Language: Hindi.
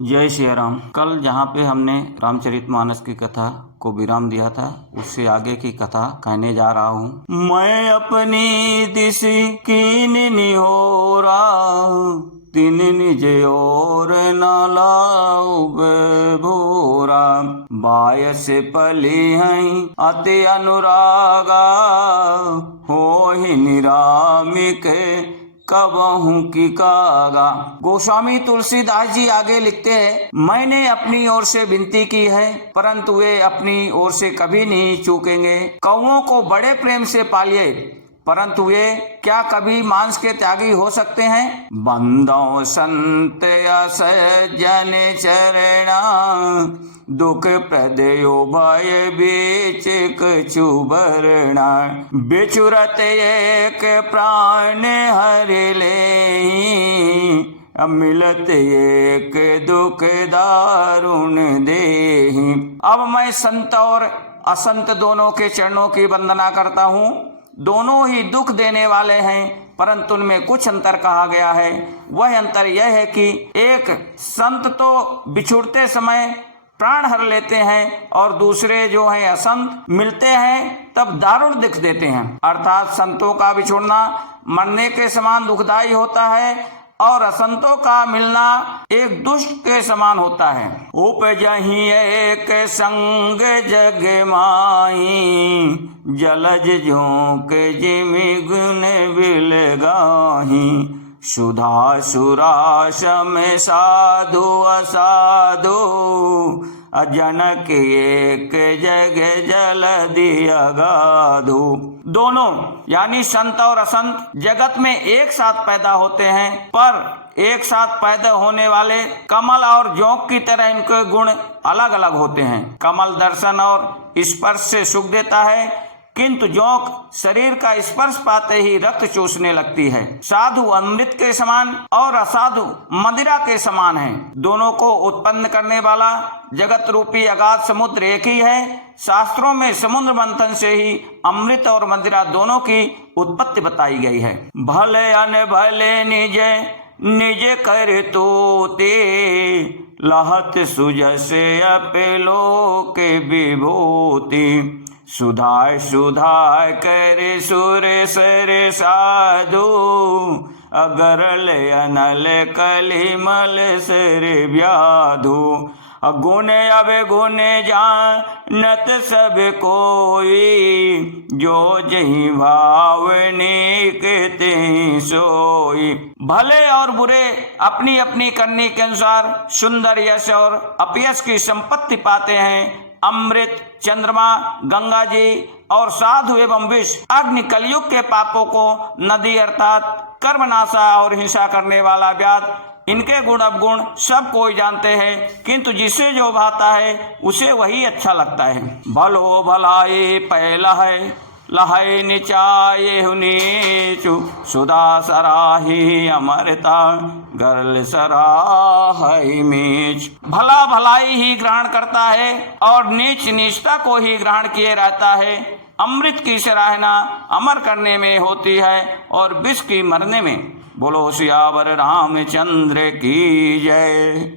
जय श्री राम। कल जहाँ पे हमने रामचरितमानस की कथा को विराम दिया था, उससे आगे की कथा कहने जा रहा हूँ। मैं अपनी दिश कीन निहोरा, तीन निज और न लाऊ भोरा। बायस पली हैं अति अनुरागा, होहि निरामी के कबहू की कागा। गोस्वामी तुलसीदास जी आगे लिखते हैं, मैंने अपनी ओर से विनती की है, परंतु वे अपनी ओर से कभी नहीं चूकेंगे। कौओं को बड़े प्रेम से पालिए, परंतु वे क्या कभी मांस के त्यागी हो सकते हैं। बंदो संत सज्जन चरणा, दुख प्रदयो भय बीच कछु बरना। बिचुरत एक प्राण हर लेहि, मिलत एक दुख दारुण देहि। अब मैं संत और असंत दोनों के चरणों की वंदना करता हूँ। दोनों ही दुख देने वाले हैं, परंतु उनमें कुछ अंतर कहा गया है। वह अंतर यह है कि एक संत तो बिछुड़ते समय प्राण हर लेते हैं और दूसरे जो हैं असंत मिलते हैं तब दारुण दुख देते हैं। अर्थात संतों का बिछुड़ना मरने के समान दुखदायी होता है और असंतों का मिलना एक दुष्ट के समान होता है। उपजहि एक संग जग माही, जलज झोंक जिमि गुण बिलगाही। सुधा सुरास में साधु असाधु, अजनक एक जग जल दिया गाधु। दोनों यानी संत और असंत जगत में एक साथ पैदा होते हैं, पर एक साथ पैदा होने वाले कमल और जोंक की तरह इनके गुण अलग अलग होते हैं। कमल दर्शन और स्पर्श से सुख देता है, किंतु जोंक शरीर का स्पर्श पाते ही रक्त चूसने लगती है। साधु अमृत के समान और असाधु मदिरा के समान है। दोनों को उत्पन्न करने वाला जगत रूपी अगाध समुद्र एक ही है। शास्त्रों में समुद्र मंथन से ही अमृत और मदिरा दोनों की उत्पत्ति बताई गई है। भले अन भले निज निज कर तोते, लहत सुजसे अपेलो के विभूति। सुधाय सुधाय कर सुर सर साधु, अगरल अनल कलिमल सर व्याधु। गुण अब गुण जानत सब कोई, जो जही भाव निकते सोई। भले और बुरे अपनी अपनी करनी के अनुसार सुंदर यश और अपयश की संपत्ति पाते हैं। अमृत, चंद्रमा, गंगा जी और साधु एवं विष अग्नि कलयुग के पापों को, नदी अर्थात कर्मनाशा और हिंसा करने वाला व्याध, इनके गुण अवगुण सब कोई जानते हैं, किंतु जिसे जो भाता है उसे वही अच्छा लगता है। भलो भलाई पहला है, लहै निचाये नीचु। सुधा सराही अमरता, गरल सराहै मीच। भला भलाई ही ग्रहण करता है और नीच नीचता को ही ग्रहण किए रहता है। अमृत की सराहना अमर करने में होती है और विष की मरने में। बोलो सियावर रामचंद्र की जय।